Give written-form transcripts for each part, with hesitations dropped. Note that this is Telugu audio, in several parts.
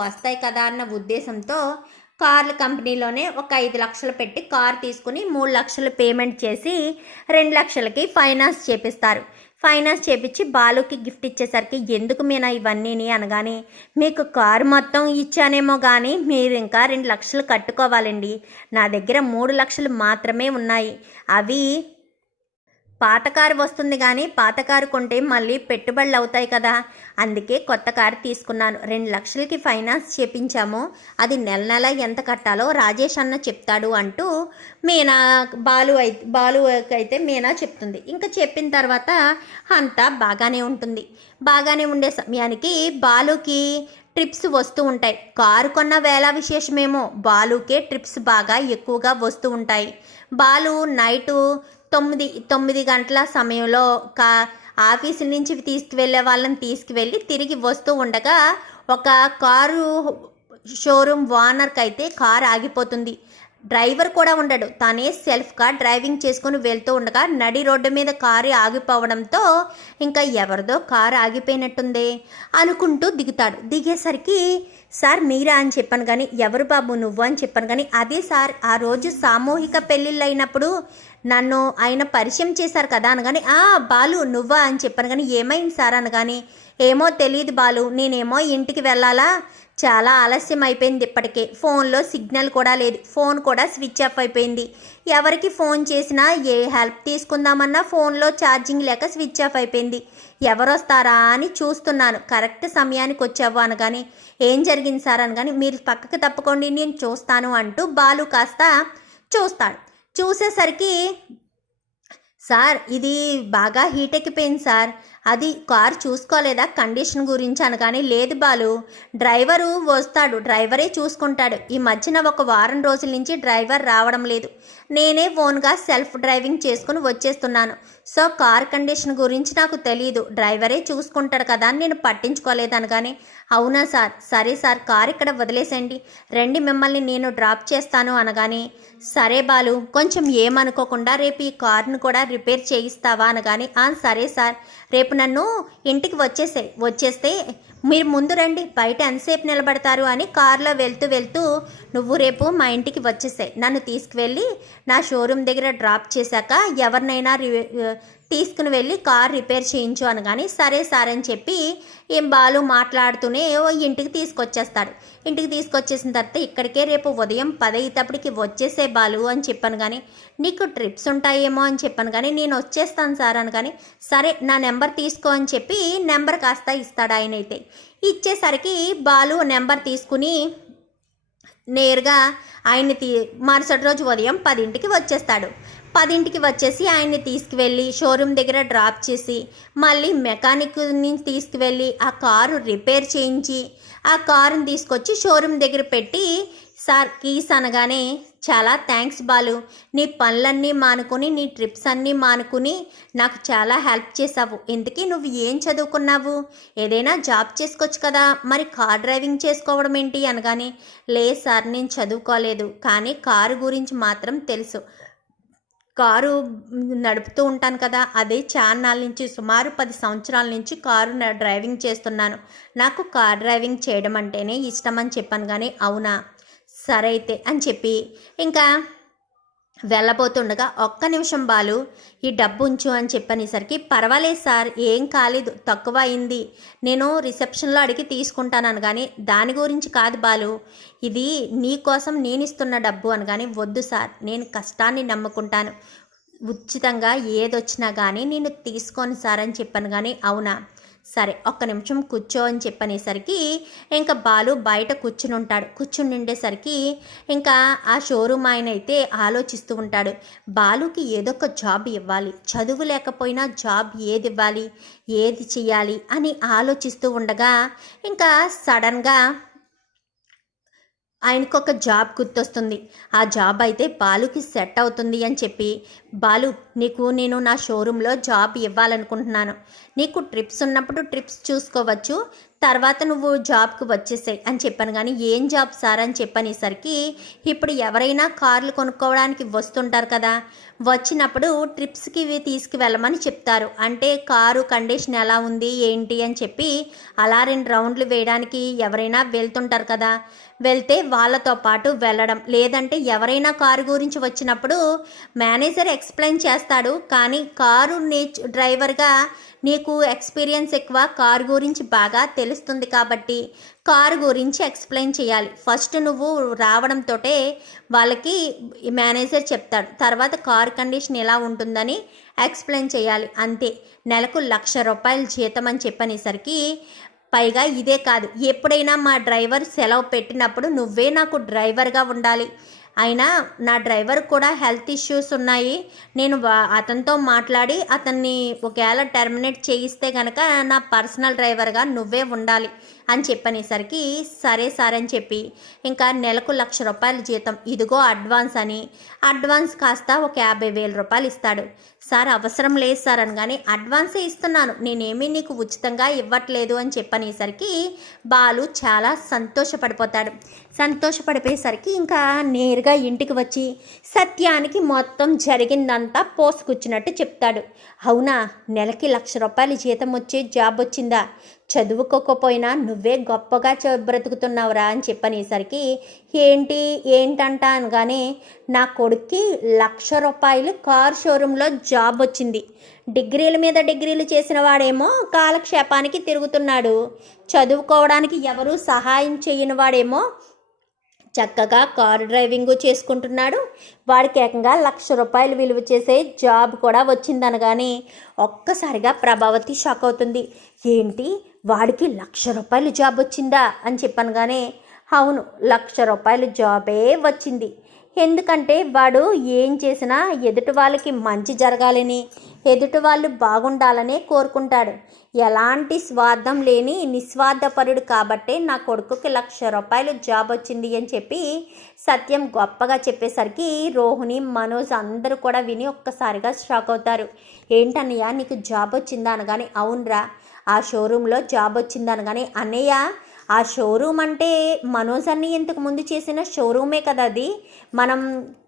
వస్తాయి కదా అన్న ఉద్దేశంతో కార్ల కంపెనీలోనే ఒక 5 లక్షలు పెట్టి కార్ తీసుకుని 3 లక్షలు పేమెంట్ చేసి 2 లక్షలకి ఫైనాన్స్ చేపిస్తారు. ఫైనాన్స్ చేపించి బాలుకి గిఫ్ట్ ఇచ్చేసరికి ఎందుకు మీనా ఇవన్నీ అనగానే, మీకు కారు మొత్తం ఇచ్చానేమో కానీ మీరు ఇంకా 2 లక్షలు కట్టుకోవాలండి. నా దగ్గర 3 లక్షలు మాత్రమే ఉన్నాయి. అవి పాత కారు వస్తుంది కానీ పాత కారు కొంటే మళ్ళీ పెట్టుబడులు అవుతాయి కదా, అందుకే కొత్త కారు తీసుకున్నాను. 2 లక్షలకి ఫైనాన్స్ చేపించాము, అది నెల నెల ఎంత కట్టాలో రాజేష్ అన్న చెప్తాడు అంటూ మీనా బాలు అయితే మీనా చెప్తుంది. ఇంకా చెప్పిన తర్వాత అంతా బాగానే ఉంటుంది. బాగానే ఉండే సమయానికి బాలుకి ట్రిప్స్ వస్తూ ఉంటాయి. కారు కొన్న వేళ విశేషమేమో బాలుకే ట్రిప్స్ బాగా ఎక్కువగా వస్తూ ఉంటాయి. బాలు నైటు 9 గంటల సమయంలో ఆఫీసు నుంచి తీసుకువెళ్ళే వాళ్ళని తీసుకువెళ్ళి తిరిగి వస్తూ ఉండగా ఒక కారు షోరూమ్ ఓనర్కి అయితే కారు ఆగిపోతుంది. డ్రైవర్ కూడా ఉండడు, తనే సెల్ఫ్గా డ్రైవింగ్ చేసుకుని వెళ్తూ ఉండగా నడి రోడ్డు మీద కారు ఆగిపోవడంతో ఇంకా ఎవరిదో కారు ఆగిపోయినట్టుంది అనుకుంటూ దిగుతాడు. దిగేసరికి సార్ మీరా అని చెప్పాను కానీ, ఎవరు బాబు నువ్వు అని చెప్పాను కానీ, అదే సార్ ఆ రోజు సామూహిక పెళ్ళిళ్ళు అయినప్పుడు నన్ను ఆయన పరిచయం చేశారు కదా అనగానే, బాలు నువ్వా అని చెప్పాను కానీ, ఏమైంది సార్ అనగానే, ఏమో తెలియదు బాలు, నేనేమో ఇంటికి వెళ్ళాలా, చాలా ఆలస్యం అయిపోయింది, ఇప్పటికే ఫోన్లో సిగ్నల్ కూడా లేదు, ఫోన్ కూడా స్విచ్ ఆఫ్ అయిపోయింది, ఎవరికి ఫోన్ చేసినా ఏ హెల్ప్ తీసుకుందామన్నా ఫోన్లో ఛార్జింగ్ లేక స్విచ్ ఆఫ్ అయిపోయింది, ఎవరు వస్తారా అని చూస్తున్నాను, కరెక్ట్ సమయానికి వచ్చావు అనగాని, ఏం జరిగింది సార్ అనగాని, మీరు పక్కకు తప్పుకోండి నేను చూస్తాను అంటూ బాలు కాస్త చూస్తాడు. చూసేసరికి సార్ ఇది బాగా హీట్ ఎక్కిపోయింది సార్, అది కారు చూసుకోలేదా కండిషన్ గురించి అనగానే, లేదు బాలు డ్రైవరు వస్తాడు, డ్రైవరే చూసుకుంటాడు, ఈ మధ్యన ఒక వారం రోజుల నుంచి డ్రైవర్ రావడం లేదు, నేనే ఓన్గా సెల్ఫ్ డ్రైవింగ్ చేసుకుని వచ్చేస్తున్నాను, సో కార్ కండిషన్ గురించి నాకు తెలియదు, డ్రైవరే చూసుకుంటాడు కదా అని నేను పట్టించుకోలేదు అనగానే, అవునా సార్, సరే సార్ కారు ఇక్కడ వదిలేసండి, రండి మిమ్మల్ని నేను డ్రాప్ చేస్తాను అనగానే, సరే బాలు కొంచెం ఏమనుకోకుండా రేపు ఈ కార్ను కూడా రిపేర్ చేయిస్తావా అనగానే, సరే సార్ రేపు నన్ను ఇంటికి వచ్చేస్తే మీరు ముందు రండి, బయట ఎంతసేపు నిలబడతారు అని కారులో వెళ్తూ నువ్వు రేపు మా ఇంటికి వచ్చేసాయి, నన్ను తీసుకువెళ్ళి నా షోరూమ్ దగ్గర డ్రాప్ చేశాక ఎవరినైనా తీసుకుని వెళ్ళి కార్ రిపేర్ చేయించు అనగాని, సరే సార్ అని చెప్పి బాలు మాట్లాడుతూనే ఇంటికి తీసుకొచ్చేస్తాడు. ఇంటికి తీసుకొచ్చేసిన తర్వాత ఇక్కడికే రేపు ఉదయం 10 అయ్యేటప్పటికి వచ్చేసే బాలు అని చెప్పాను కానీ, నీకు ట్రిప్స్ ఉంటాయేమో అని చెప్పాను కానీ, నేను వచ్చేస్తాను సార్ అని కానీ, సరే నా నెంబర్ తీసుకో అని చెప్పి నెంబర్ కాస్త ఇస్తాడు ఆయన. అయితే ఇచ్చేసరికి బాలు నెంబర్ తీసుకుని నేరుగా ఆయన్ని మరుసటి రోజు ఉదయం 10ంటికి వచ్చేస్తాడు. 10ంటికి వచ్చేసి ఆయన్ని తీసుకువెళ్ళి షోరూమ్ దగ్గర డ్రాప్ చేసి మళ్ళీ మెకానిక్ని తీసుకువెళ్ళి ఆ కారు రిపేర్ చేయించి ఆ కారుని తీసుకొచ్చి షోరూమ్ దగ్గర పెట్టి, సార్ కీస్ అనగానే, చాలా థ్యాంక్స్ బాలు, నీ పనులన్నీ మానుకుని నీ ట్రిప్స్ అన్నీ మానుకుని నాకు చాలా హెల్ప్ చేసావు, ఇంతకీ నువ్వు ఏం చదువుకున్నావు, ఏదైనా జాబ్ చేసుకోవచ్చు కదా, మరి కార్ డ్రైవింగ్ చేసుకోవడం ఏంటి అనగానే, లేదు సార్ నేను చదువుకోలేదు కానీ కారు గురించి మాత్రం తెలుసు, కారు నడుపుతూ ఉంటాను కదా, అదే చాన్నాళ్ళ నుంచి సుమారు 10 సంవత్సరాల నుంచి కారు డ్రైవింగ్ చేస్తున్నాను, నాకు కార్ డ్రైవింగ్ చేయడం అంటేనే ఇష్టం అని చెప్పాను కానీ, అవునా సరే అయితే అని చెప్పి ఇంకా వెళ్ళబోతుండగా, ఒక్క నిమిషం బాలు ఈ డబ్బు ఉంచు అని చెప్పనేసరికి, పర్వాలేదు సార్ ఏం కాలేదు, తక్కువ అయింది, నేను రిసెప్షన్లో అడిగి తీసుకుంటాను కానీ, దాని గురించి కాదు బాలు, ఇది నీ కోసం నేను ఇస్తున్న డబ్బు అనగానే, వద్దు సార్ నేను కష్టాన్ని నమ్ముకుంటాను, ఉచితంగా ఏదొచ్చినా కానీ నేను తీసుకోను సార్ అని చెప్పాను కానీ, అవునా సరే ఒక్క నిమిషం కూర్చో అని చెప్పనేసరికి ఇంకా బాలు బయట కూర్చుని ఉండేసరికి ఇంకా ఆ షోరూమ్ ఆయన అయితే ఆలోచిస్తూ ఉంటాడు, బాలుకి ఏదో ఒక జాబ్ ఇవ్వాలి, చదువు లేకపోయినా జాబ్ ఏది ఇవ్వాలి, ఏది చేయాలి అని ఆలోచిస్తూ ఉండగా ఇంకా సడన్గా ఆయనకు ఒక జాబ్ గుర్తొస్తుంది. ఆ జాబ్ అయితే బాలుకి సెట్ అవుతుంది అని చెప్పి, బాలు నీకు నేను నా షోరూంలో జాబ్ ఇవ్వాలనుకుంటున్నాను, నీకు ట్రిప్స్ ఉన్నప్పుడు ట్రిప్స్ చూసుకోవచ్చు, తర్వాత నువ్వు జాబ్కి వచ్చేసాయి అని చెప్పాను. కానీ ఏం జాబ్ సార్ అని చెప్పనేసరికి, ఇప్పుడు ఎవరైనా కార్లు కొనుక్కోవడానికి వస్తుంటారు కదా, వచ్చినప్పుడు ట్రిప్స్కి ఇవి తీసుకువెళ్ళమని చెప్తారు. అంటే కారు కండిషన్ ఎలా ఉంది ఏంటి అని చెప్పి అలా 2 రౌండ్లు వేయడానికి ఎవరైనా వెళ్తుంటారు కదా, వెళ్తే వాళ్ళతో పాటు వెళ్ళడం. లేదంటే ఎవరైనా కారు గురించి వచ్చినప్పుడు మేనేజర్ ఎక్స్ప్లెయిన్ చేస్తాడు, కానీ కారు డ్రైవర్గా నీకు ఎక్స్పీరియన్స్ ఎక్కువ, కారు గురించి బాగా తెలుస్తుంది కాబట్టి కారు గురించి ఎక్స్ప్లెయిన్ చేయాలి. ఫస్ట్ నువ్వు రావడంతో వాళ్ళకి మేనేజర్ చెప్తాడు, తర్వాత కారు కండిషన్ ఎలా ఉంటుందని ఎక్స్ప్లెయిన్ చేయాలి. అంతే. నెలకు ₹1,00,000 జీతం అని చెప్పనేసరికి, పైగా ఇదే కాదు, ఎప్పుడైనా మా డ్రైవర్ సెలవు పెట్టినప్పుడు నువ్వే నాకు డ్రైవర్గా ఉండాలి. అయినా నా డ్రైవర్ కూడా హెల్త్ ఇష్యూస్ ఉన్నాయి, నేను అతనితో మాట్లాడి అతన్ని ఒకవేళ టెర్మినేట్ చేయిస్తే కనుక నా పర్సనల్ డ్రైవర్గా నువ్వే ఉండాలి అని చెప్పనేసరికి, సరే సార్ అని చెప్పి ఇంకా నెలకు ₹1,00,000 జీతం, ఇదిగో అడ్వాన్స్ అని అడ్వాన్స్ కాస్త ఒక ₹50,000 ఇస్తాడు. సార్ అవసరం లేదు సార్ అనగానే, అడ్వాన్సే ఇస్తున్నాను, నేనేమీ నీకు ఉచితంగా ఇవ్వట్లేదు అని చెప్పనేసరికి బాలు చాలా సంతోషపడిపోతాడు. సంతోషపడిపోయేసరికి ఇంకా నేరుగా ఇంటికి వచ్చి సత్యానికి మొత్తం జరిగిందంతా పోసుకొచ్చినట్టు చెప్తాడు. అవునా, నెలకి ₹1,00,000 జీతం వచ్చే జాబ్ వచ్చిందా, చదువుకోకపోయినా నువ్వే గొప్పగా బ్రతుకుతున్నావురా అని చెప్పనేసరికి, ఏంటంట అనగానే, నా కొడుక్కి ₹1,00,000 కార్ షోరూంలో జాబ్ వచ్చింది. డిగ్రీల మీద డిగ్రీలు చేసిన వాడేమో కాలక్షేపానికి తిరుగుతున్నాడు, చదువుకోవడానికి ఎవరూ సహాయం చేయని వాడేమో చక్కగా కారు డ్రైవింగు చేసుకుంటున్నాడు. వాడికి ఏకంగా ₹1,00,000 విలువ చేసే జాబ్ కూడా వచ్చిందనగానే ఒక్కసారిగా ప్రభావతి షాక్ అవుతుంది. ఏంటి, వాడికి ₹1,00,000 జాబ్ వచ్చిందా అని చెప్పనగానే, అవును, ₹1,00,000 జాబే వచ్చింది. ఎందుకంటే వాడు ఏం చేసినా ఎదుటి వాళ్ళకి మంచి జరగాలని, ఎదుటి వాళ్ళు బాగుండాలనే కోరుకుంటాడు. ఎలాంటి స్వార్థం లేని నిస్వార్థపరుడు కాబట్టే నా కొడుకుకి ₹1,00,000 జాబ్ వచ్చింది అని చెప్పి సత్యం గొప్పగా చెప్పేసరికి రోహిణి, మనోజ్ అందరూ కూడా విని ఒక్కసారిగా షాక్ అవుతారు. ఏంటన్నయ్య నీకు జాబ్ వచ్చిందా అనగానే, అవునరా, ఆ షోరూంలో జాబ్ వచ్చింది అనగానే, అన్నయ్య ఆ షోరూమ్ అంటే మనోజ్ అన్నయ్య ఇంతకు ముందు చేసిన షోరూమే కదా, అది మనం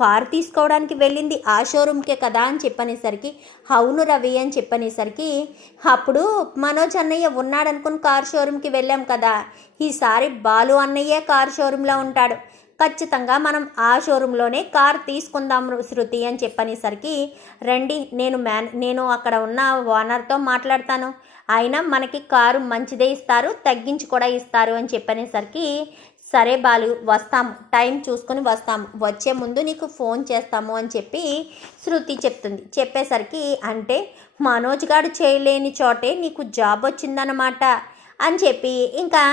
కారు తీసుకోవడానికి వెళ్ళింది ఆ షోరూమ్కే కదా అని చెప్పనేసరికి, అవును రవి అని చెప్పనేసరికి, అప్పుడు మనోజ్ అన్నయ్య ఉన్నాడనుకుని కారు షోరూమ్కి వెళ్ళాం కదా, ఈసారి బాలు అన్నయ్య కారు షోరూంలో ఉంటాడు, ఖచ్చితంగా మనం ఆ షోరూంలోనే కార్ తీసుకుందాం శృతి అని చెప్పనేసరికి, రండి నేను అక్కడ ఉన్న ఓనర్తో మాట్లాడతాను, అయినా మనకి కారు మంచిదే ఇస్తారు, తగ్గించి కూడా ఇస్తారు అని చెప్పనేసరికి, సరే బాలు, వస్తాము, టైం చూసుకొని వస్తాము, వచ్చే ముందు నీకు ఫోన్ చేస్తాము అని చెప్పి శృతి చెప్తుంది. చెప్పేసరికి, అంటే మనోజ్ గారు చేయలేని చోటే నీకు జాబ్ వచ్చిందన్నమాట అని చెప్పి ఇంకా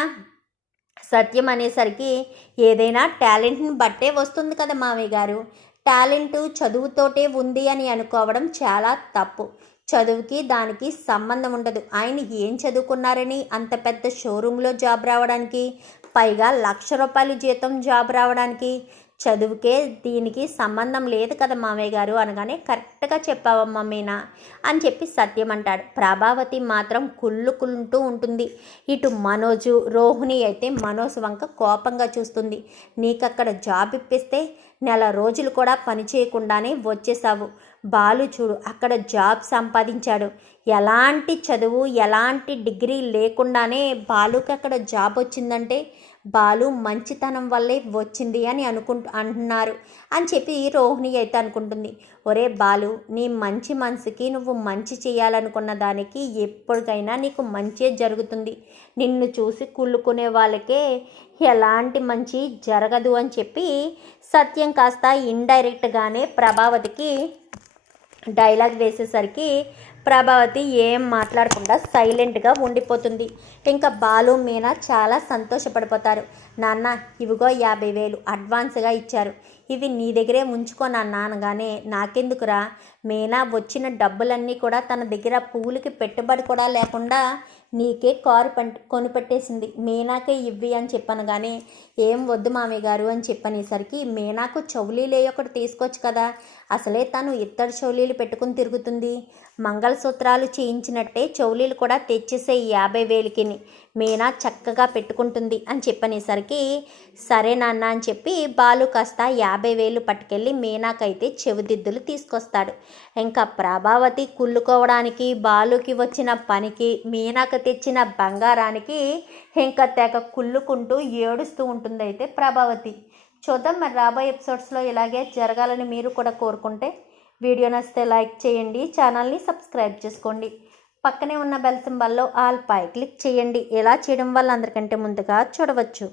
సత్యం అనేసరికి, ఏదైనా టాలెంట్ని బట్టే వస్తుంది కదా మామయ్య గారు, టాలెంట్ చదువుతోటే ఉంది అని అనుకోవడం చాలా తప్పు. చదువుకి దానికి సంబంధం ఉండదు. ఆయన ఏం చదువుకున్నారని అంత పెద్ద షోరూంలో జాబ్ రావడానికి, పైగా ₹1,00,000 జీతం జాబ్ రావడానికి, చదువుకే దీనికి సంబంధం లేదు కదా మామయ్య గారు అనగానే, కరెక్ట్గా చెప్పావమ్మా మీనా అని చెప్పి సత్యం అంటాడు. ప్రభావతి మాత్రం కుళ్ళుకుంటూ ఉంటుంది. ఇటు మనోజు, రోహిణి అయితే మనోజ్ వంక కోపంగా చూస్తుంది. నీకక్కడ జాబ్ ఇప్పిస్తే నెల రోజులు కూడా పని చేయకుండానే వచ్చేసావు. బాలు చూడు, అక్కడ జాబ్ సంపాదించాడు, ఎలాంటి చదువు ఎలాంటి డిగ్రీ లేకుండానే బాలుకి అక్కడ జాబ్ వచ్చిందంటే బాలు మంచితనం వల్లే వచ్చింది అని అంటున్నారు అని చెప్పి రోహిణి అయితే అనుకుంటుంది. ఒరే బాలు, నీ మంచి మనసుకి నువ్వు మంచి చేయాలనుకున్న దానికి ఎప్పటికైనా నీకు మంచే జరుగుతుంది. నిన్ను చూసి కుళ్ళుకునే వాళ్ళకే ఎలాంటి మంచి జరగదు అని చెప్పి సత్యం కాస్త ఇండైరెక్ట్గానే ప్రభావతికి డైలాగ్ వేసేసరికి ప్రభావతి ఏం మాట్లాడకుండా సైలెంట్గా ఉండిపోతుంది. ఇంకా బాలు, మీనా చాలా సంతోషపడిపోతారు. నాన్న, ఇవిగో 50,000 అడ్వాన్స్గా ఇచ్చారు, ఇవి నీ దగ్గరే ఉంచుకో నాన్న అనగానే, నాకెందుకురా, మీనా వచ్చిన డబ్బులన్నీ కూడా తన దగ్గర పువ్వులకి పెట్టుబడి కూడా లేకుండా నీకే కారు కొనిపెట్టేసింది, మీనాకే ఇవ్వి అని చెప్పనగానే, ఏం వద్దు మామయ్య గారు అని చెప్పనేసరికి, మీనాకు చౌలీలే ఒకటి తీసుకోవచ్చు కదా, అసలే తను ఇత్తడి చౌలీలు పెట్టుకుని తిరుగుతుంది, మంగళసూత్రాలు చేయించినట్టే చౌలీలు కూడా తెచ్చేసే 50,000కి, మీనా చక్కగా పెట్టుకుంటుంది అని చెప్పనేసరికి సరే నాన్న అని చెప్పి బాలు కాస్త 50,000 పట్టుకెళ్ళి మీనాకైతే చెవిదిద్దులు తీసుకొస్తాడు. ఇంకా ప్రభావతి కుళ్ళుకోవడానికి, బాలుకి వచ్చిన పనికి, మీనాకు తెచ్చిన బంగారానికి ఇంకా తెగ కుళ్ళుకుంటూ ఏడుస్తూ ఉంటుంది అయితే ప్రభావతి. చూద్దాం మరి రాబోయే ఎపిసోడ్స్లో ఇలాగే జరగాలని మీరు కూడా కోరుకుంటే వీడియో నచ్చితే లైక్ చేయండి, ఛానల్ని సబ్స్క్రైబ్ చేసుకోండి, పక్కనే ఉన్న బెల్ సింబల్లో ఆల్ పై క్లిక్ చేయండి. ఇలా చేయడం వల్ల అందరికంటే ముందుగా చూడవచ్చు.